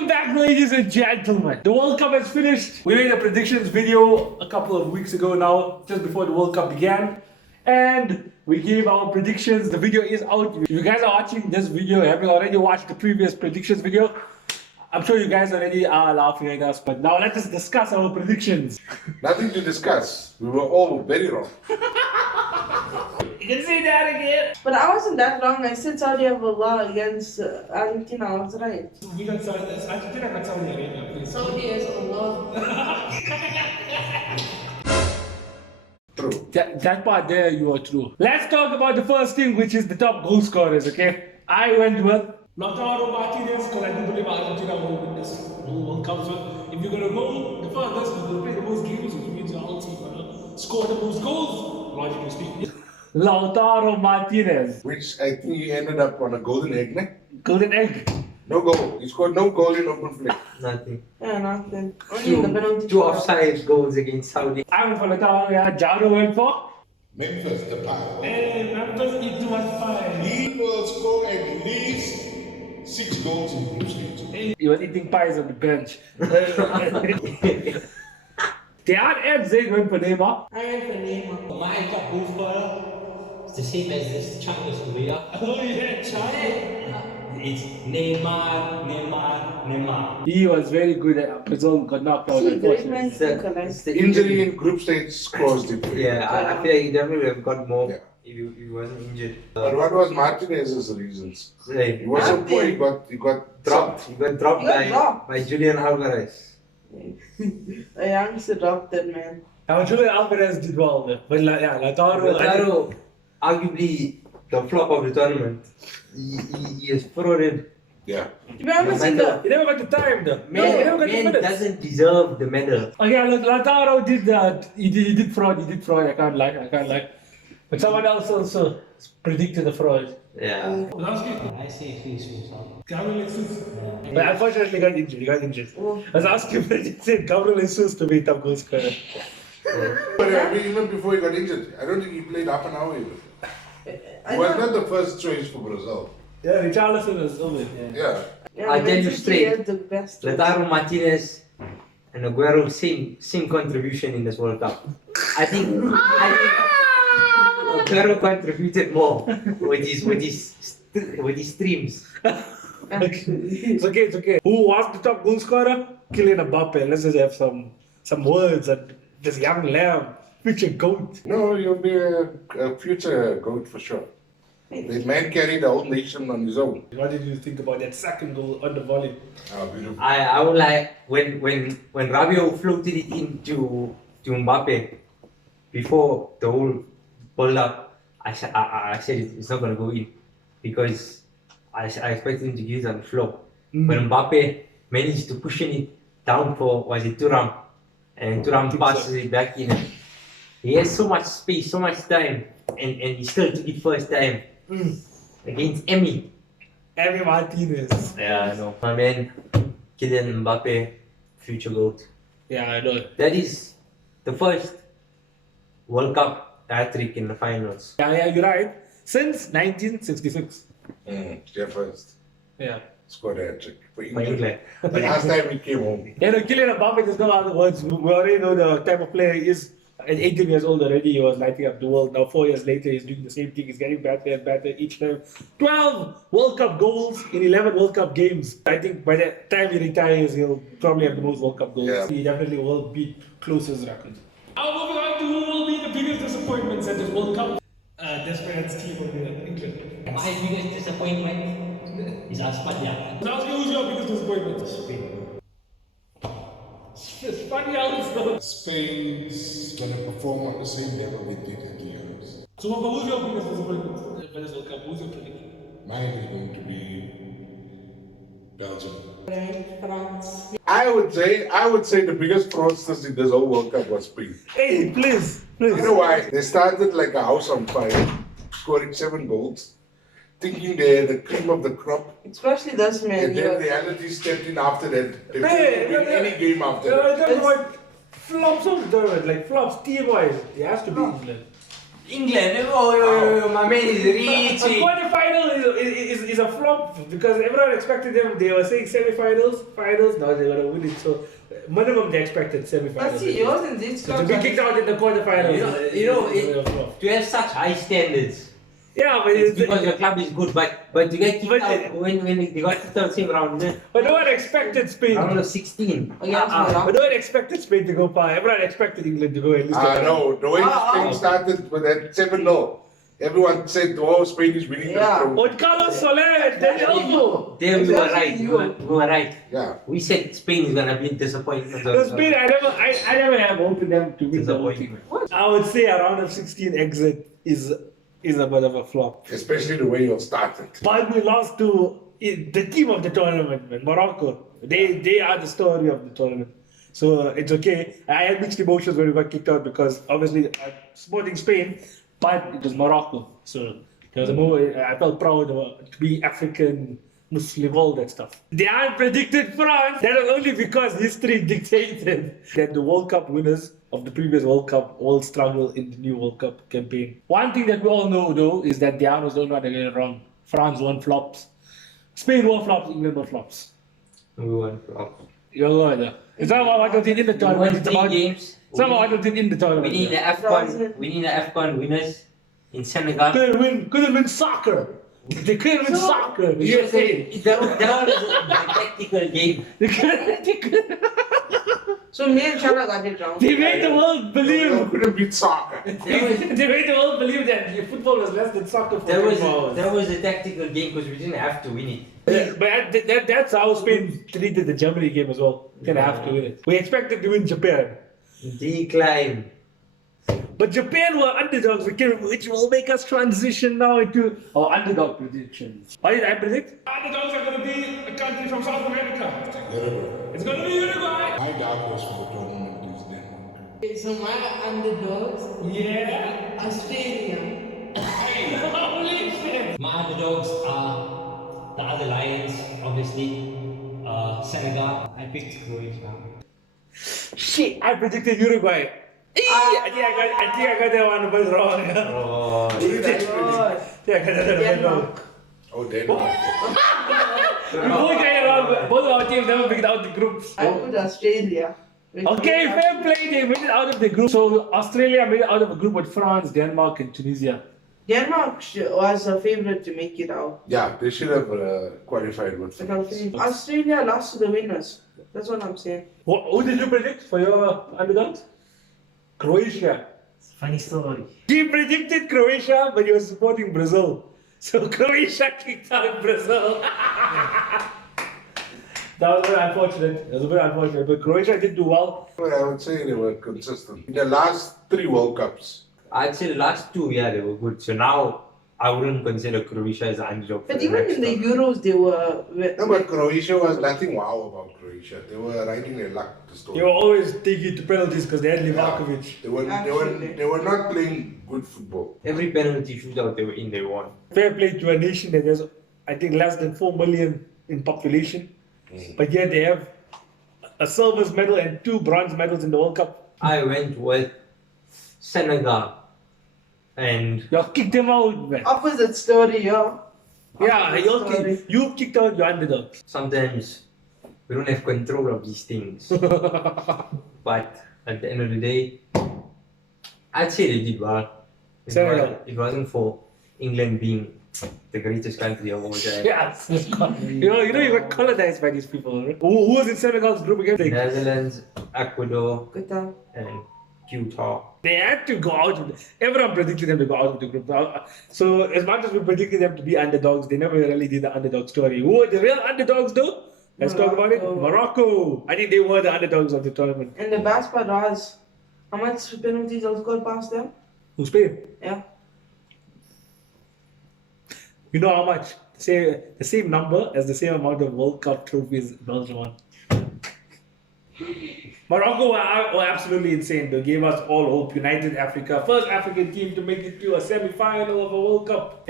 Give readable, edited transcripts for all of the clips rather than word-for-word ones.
Welcome back, ladies and gentlemen. The World Cup has finished. We made a predictions video a couple of weeks ago now, just before the World Cup began. And we gave our predictions. The video is out. If you guys are watching this video, having already watched the previous predictions video, I'm sure you guys already are laughing at us. But now let us discuss our predictions. Nothing to discuss. We were all very wrong. You can say that again. But I wasn't that wrong. I said Saudi Arabia against Argentina. I was right. We got Saudi. Argentina got Saudi Arabia, please. Saudi is Allah. True. That part there, you are true. Let's talk about the first thing, which is the top goal scorers, okay? I went with Lautaro Martinez, because I do believe Argentina will win this World Cup. So if you're going to go the furthest, you're going to play the most games, which means your whole team going to score the most goals, logically speaking. Lautaro Martinez. Which I think he ended up on a golden egg, ne? Golden egg. No goal. He scored no goal in open play. Nothing. Yeah, nothing. Only in the penalty. Two offside goals against Saudi. I went for Lautaro, yeah. Jaro went for? Memphis, the power. Hey, Memphis into 1-5. He will score at least 6 goals in group stage. He was eating pies on the bench. The other end, Ziyech went for Neymar. I went for Neymar. My top goal scorer is the same as this Chinese over here. Oh yeah, China. It's Neymar. He was very good at Brazil, got knocked out. See, great man Unfortunately. It's the Injury in group stage scores different. Yeah, I feel like he definitely would have got more Yeah. if he wasn't injured. But what was Martinez's reasons? Hey, He wasn't poor, he got dropped. He got dropped He got dropped. by Julian Alvarez. A youngster dropped that man. Now Julian Alvarez did well though. But Lautaro. Lautaro, arguably the flop of the tournament. He is frauded. Yeah. To be honest, in the He never got the time though. Man, He never got the man minutes. doesn't deserve the medal. Okay, look, Lautaro did that. He did fraud. I can't lie. But someone else also predicted the fraud. Yeah. I say he's himself. Gabriel Jesus. But unfortunately, he got injured. I was asking for it, said Gabriel Jesus to be top goal scorer. But I mean, even before he got injured, I don't think he played half an hour even. He was not the first choice for Brazil. Yeah, Richarlison was over. Yeah. yeah, I tell you Man City straight. had the best. Lautaro Martinez and Aguero same contribution in this World Cup. I think Aguero contributed more with his streams. It's okay. Who was the top goal scorer? Kylian Mbappe. Let's just have some words and this young lamb, future goat. No, he'll be a future GOAT for sure. The man carried the whole nation on his own. What did you think about that second goal on the volley? Oh, beautiful. I would like when Rabiot floated it into Mbappe before the whole build up. I said it's not gonna go in because I expected him to use it on the floor. But Mbappe managed to push it down for Thuram, and Thuram passes it back in. He has so much space, so much time, and he still took it first time against Emi. Martinez. Yeah, I know. My man, Kylian Mbappe, future GOAT. Yeah, I know. That is the first World Cup hat-trick in the finals. Yeah, you're right. Since 1966. Yeah, first. Yeah. Scored a hat-trick for For England. England. The last time he came home. Yeah, no, Kylian Mbappe, there's no other words. We already know the type of player he is. At 18 years old already, he was lighting up the world. Now 4 years later, he's doing the same thing. He's getting better and better each time. 12 World Cup goals in 11 World Cup games. I think by the time he retires, he'll probably have the most World Cup goals. Yeah. He definitely will beat closest record. Now moving on to who will be the biggest disappointments at this World Cup. Desperat's team of England. My biggest disappointment is Espanya. So who's your biggest disappointment? Spain. Spaniards though. Spain's going to perform on the same level they did at the Euros. So who's your biggest disappointment for this World Cup? Who's your prediction? Mine is going to be Belgium. France. I would say the biggest fraudsters in this whole World Cup was Spain. Hey, please. You know why? They started like a house on fire, scoring 7 goals, thinking they're the cream of the crop. Especially this man. And then reality stepped in after that. They couldn't win any game after that. That's what flops of the like flops team wise. It has to be England. England, oh, my man is A reaching. quarterfinal is a flop because everyone expected them. They were saying semi-finals, finals. Now they're gonna win it. So minimum they expected But semi-finals. see, yours and this So to be kicked out in the quarterfinals. To have such high standards. Yeah, but It's because your club is good, but to get kicked out when they got kicked out same round, but no one expected Spain. round of 16. Against Morocco. But no one expected Spain to go far. Everyone expected England to go at least. No, the way Spain started with that 7-0, everyone said, oh, Spain is winning Yeah. this trophy. With Carlos Soler, Daniel Olmo. There we were Exactly, right. you. We were right. Yeah. We said Spain is gonna be disappointment. No, Spain, I never have hoped them to win the whole thing. I would say a round of 16 exit is a bit of a flop. Especially the way you started. But we lost to the team of the tournament, man, Morocco. They are the story of the tournament. So it's okay. I had mixed emotions when we got kicked out because obviously I'm supporting Spain, but it was Morocco. So there was a moment I felt proud to be African, Muslim, all that stuff. The unpredicted France, that was only because history dictated that the World Cup winners of the previous World Cup all struggle in the new World Cup campaign. One thing that we all know though is that the Arnos don't know how to get it wrong. France won flops. Spain won flops, England won flops. We won flop. You're right. It's not about what was in the We tournament, won it's 3 about games. it's not about what was in the tournament. We need the AFCON. We need the AFCON winners in Senegal. Couldn't win soccer. They couldn't win soccer. You say that was a tactical game. So me and Chana got it wrong. They made the world You believe. couldn't beat soccer. They made the world believe that football was less than soccer for 24 hours. That was a tactical game because we didn't have to win it. But that's how Spain treated the Germany game as well. Didn't have to win it. We expected to win Japan. Decline. But Japan were underdogs, which will make us transition now into our underdog predictions. What did I predict? Underdogs are going to be a country from South America. Uruguay. It's going to be Uruguay. My dark horse for the tournament is Denmark. Okay, so my underdogs, Yeah. Australia. Holy shit. My underdogs are the other Lions, obviously. Senegal. I picked Croatia. Shit, I predicted Uruguay. I think I got that one a bit wrong. Oh, God. Yeah, I got that one a bit wrong. Oh, Denmark. We both got it wrong. Both of our teams never picked out the groups. I put Australia. Okay, fair play. They made it out of the group. So Australia made it out of a group with France, Denmark, and Tunisia. Denmark was a favorite to make it out. Yeah, they should have qualified with But Australia lost to the winners. That's what I'm saying. Who did you predict for your underdogs? Croatia. Funny story. He predicted Croatia, but he was supporting Brazil. So Croatia kicked out Brazil. That was very unfortunate. It was very unfortunate. But Croatia did do well. But I would say they were consistent. In the last 3 World Cups. I'd say the last 2, yeah, they were good. So now I wouldn't consider Croatia as an underdog. But even in the Euros, they were. No, but Croatia was nothing wow about Croatia. They were riding their luck to stone. They were always taking to penalties because they had Livakovic. They were not playing good football. Every penalty shootout they were in, they won. Fair play to a nation that has, I think, less than 4 million in population. But yet they have a silver medal and 2 bronze medals in the World Cup. I went with Senegal. And You kicked them out, man. Opposite story, yeah. Yeah, Opposite you kicked out your underdogs. sometimes we don't have control of these things. But at the end of the day, I'd say they did well. It wasn't for England being the greatest country of all time. Yes. You got colonized by these people. Right? Who was in Senegal's group again? Netherlands, Ecuador, Qatar. and Utah. They had to go out. Everyone predicted them to go out of the group. So as much as we predicted them to be underdogs, they never really did the underdog story. Who were the real underdogs though? Let's talk about it. Morocco. I think they were the underdogs of the tournament. And the best part was, how much penalties are scored past them? Who's Spain? Yeah. You know how much? Say the same number as the same amount of World Cup trophies Belgium won. Morocco were absolutely insane. They gave us all hope. United Africa, first African team to make it to a semi-final of a World Cup.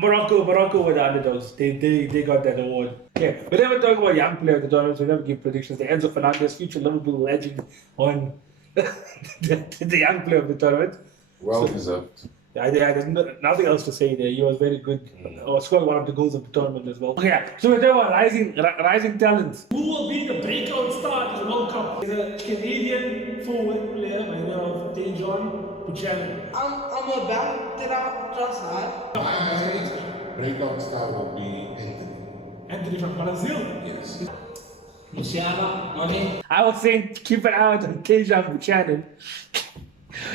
Morocco were the underdogs. They got that award. Yeah, we never talk about young players at the tournament. We never give predictions. The Enzo Fernandez, future Liverpool legend, on the young player of the tournament. Well deserved. Yeah, there's nothing else to say there. He was very good. Scored one of the goals of the tournament as well. Okay, so we're talking about rising talents. Who will be the breakout star of the World Cup? There's a Canadian forward player by the name of Buchanan. I'm a back to that trust hard. My breakout star will be Anthony from Brazil. Yes. Luciano, Mane. I was saying keep an eye on Buchanan.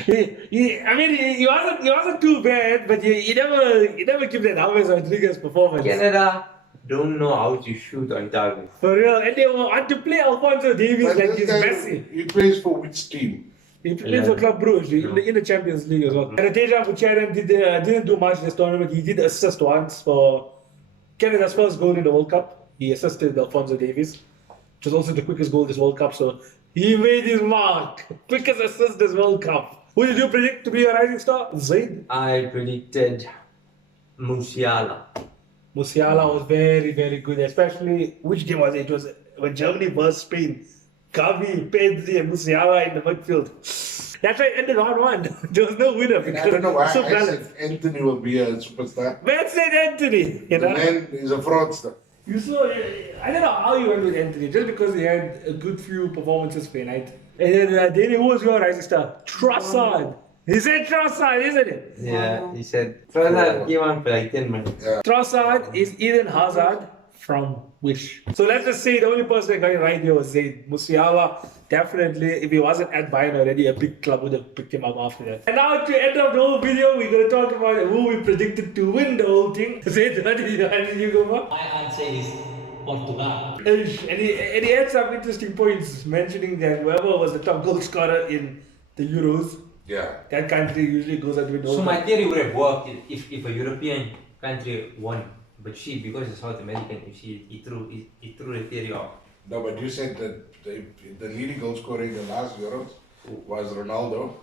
He wasn't too bad, but he never kept that James Rodriguez performance. Canada don't know how to shoot on target. For real, and they want to play Alphonso Davies But like this he's guy, Messi. he plays for which team? He plays for Club Brugge in the Champions League as well. And Tejan Buchanan didn't do much this tournament. He did assist once for Canada's first goal in the World Cup. He assisted Alphonso Davies, which was also the quickest goal this World Cup. So he made his mark. Quickest assist this World Cup. Who did you predict to be a rising star? Zaid. I predicted Musiala. Musiala was very, very good, especially which game was it? It was when Germany versus Spain. Gavi, Pedri, and Musiala in the midfield. That's why it ended 1-1. There was no winner And because I don't know why so I balanced. said Anthony will be a superstar. Man said Anthony, you The know. man is a fraudster. You saw, I don't know how you went with Anthony, just because he had a good few performances for United. And then Danny, who was your rising star? Trossard. He said Trossard, isn't it? Yeah, he said Trossard came on for like 10 minutes. Trossard is Eden Hazard from Wish. So let's just say the only person that got it right here was Zaid. Musiala, definitely, if he wasn't at Bayern already, a big club would have picked him up after that. And now to end of the whole video, we're going to talk about who we predicted to win the whole thing. Zaid, what did you go for? My answer is Portugal. And he had some interesting points mentioning that whoever was the top goal scorer in the Euros, Yeah. that country usually goes out with So my theory would have worked if a European country won. But because it's South American, he threw the theory off. No, but you said that the leading goal scorer in the last Euros was Ronaldo.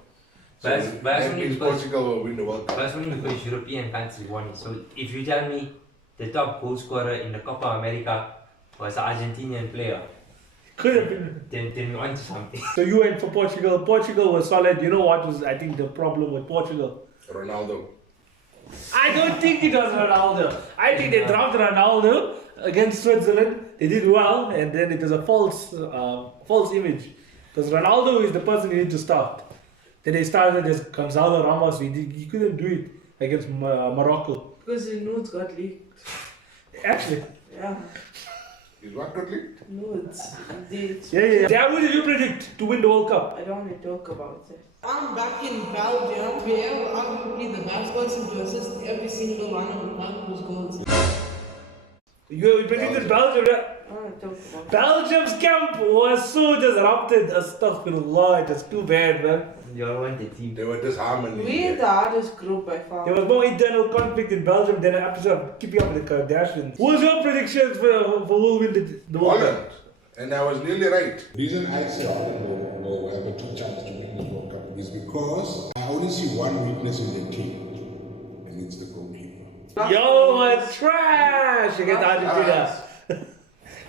So But that means Portugal will win the World Cup. That's only because European countries won it. So if you tell me the top goal scorer in the Copa America was an Argentinian player, Could have been. then we're onto something. So you went for Portugal. Portugal was solid. You know what was, I think, the problem with Portugal? Ronaldo. I don't think it was Ronaldo. I think they dropped Ronaldo against Switzerland. They did well, and then it was a false image. Because Ronaldo is the person you need to start. Then they started as Gonzalo Ramos. He couldn't do it against Morocco. Because the notes got leaked. Actually. Yeah. Is what got leaked? Notes. Dates. Yeah. Dan, who did you predict to win the World Cup? I don't want to talk about it. I'm back in Belgium. We have arguably the best person to assist every single one of Marco's goals. You predicted Belgium. Yeah? I want to talk about it. Belgium's camp was so disrupted. Astaghfirullah, it was too bad, man. You all want the team. They were disharmony. We are the hardest group by far. There was more internal conflict in Belgium than an episode of Keeping Up with the Kardashians. What was your predictions for who will win the World Cup? Holland. And I was nearly right. The reason I say Holland will have a good chance to win the World Cup is because I only see one weakness in the team, and it's the goalkeeper. Yo, it's trash against Argentina.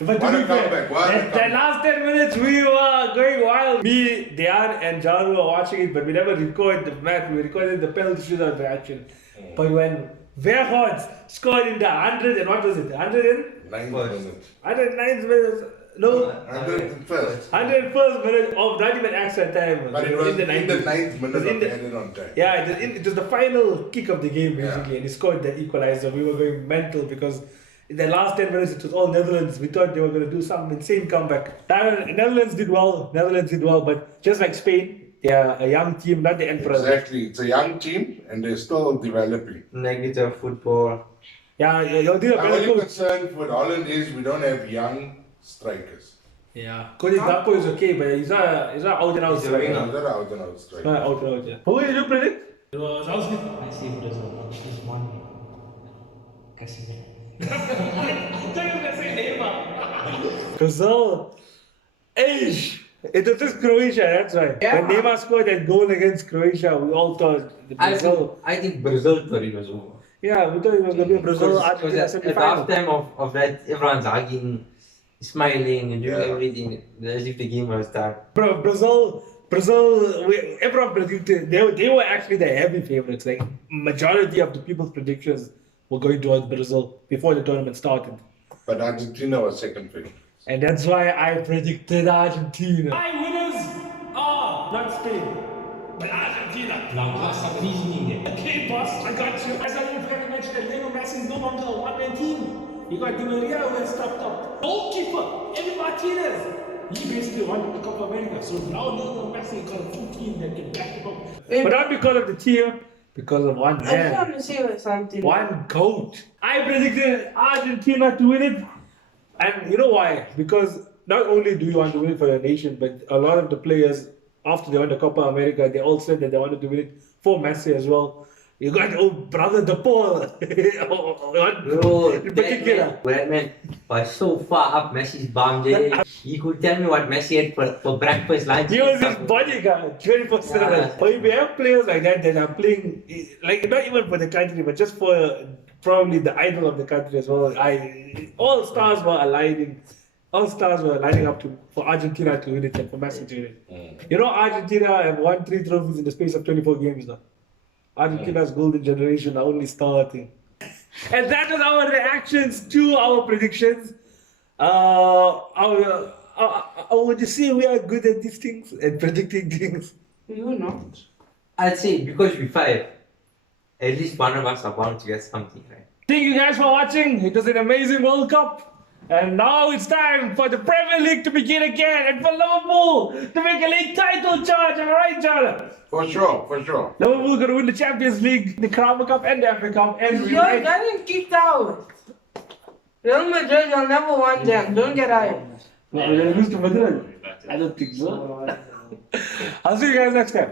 But to What a be fair, comeback, what a that comeback. last 10 minutes we were going wild. Me, Dian, and John were watching it, but we never recorded the match. We recorded the penalty shootout reaction. But when Verhoorns scored in the 100 and what was it? 109th 9 minutes. minutes? No, 101st. 101st minute of not even extra time. But it was in the 90s. 9th It minute was in of the- the ending on time. Yeah, it was the final kick of the game Yeah. basically, and he scored that equalizer. We were going mental because in the last 10 minutes it was all Netherlands. We thought they were going to do some insane comeback. Netherlands did well, but just like Spain, they are a young team, not the Emperors. Exactly. It's a young team and they're still developing. Negative football. Yeah, you'll do a My better only coach. concern with Holland is we don't have young strikers. Yeah, Cody Gakpo is okay, but he's not out and out He's a striker. winger. They're out and out strikers. Not out and out, yeah. Who did you predict? I say Brazil. There's one. Casemiro. Brazil. Eish! It was just Croatia, that's right. Yeah. When Neymar scored that goal against Croatia, we all thought Brazil. I think Brazil thought it was over. Yeah, we thought it was going to be a Brazil Because Argentina at semi-final. the halftime of that, everyone's hugging, smiling, and doing Yeah. everything as if the game was done. Bro, Brazil Brazil, everyone predicted, they were actually the heavy favorites. Like, majority of the people's predictions were going towards Brazil before the tournament started. But Argentina was second favorite. And that's why I predicted Argentina. My winners are not Spain, but Argentina. Now, what's some reasoning there? Okay, boss, I got you. As I didn't forget to mention that Lionel Messi is no longer a one-man team. You got Di Maria who has stepped up. Goalkeeper, Evan Martinez. He basically won the Copa America. So now Lionel Messi got a full team that can back him up. But not because of the team, because of one I just man. want to say something. One goat. I predicted Argentina to win it. And you know why? Because not only do you want to win it for your nation, but a lot of the players, after they won the Copa America, they all said that they wanted to win it for Messi as well. You got old brother De Paul. Bro, in particular. that man was so far up Messi's bum. He could tell me what Messi had for breakfast, lunch. He was his bodyguard 24/7. Yeah. But if you have players like that are playing, like not even for the country, but just for probably the idol of the country as well. All stars were aligning. All stars were lining up for Argentina to win it and for Messi to win it. You know, Argentina have won 3 trophies in the space of 24 games now. Argentina's golden generation are only starting. And that was our reactions to our predictions. Would you say we are good at these things and predicting things? You not. I'd say because we fired, at least one of us are bound to get something, right? Thank you guys for watching. It was an amazing World Cup. And now it's time for the Premier League to begin again and for Liverpool to make a league title charge. Am I right, Jonah? For sure, for sure. Liverpool going to win the Champions League, the Carabao Cup and the FA Cup. And we You're getting kicked out. Real Madrid, you'll never want them. Don't get out. We're going to lose to Madrid. I don't think so. I'll see you guys next time.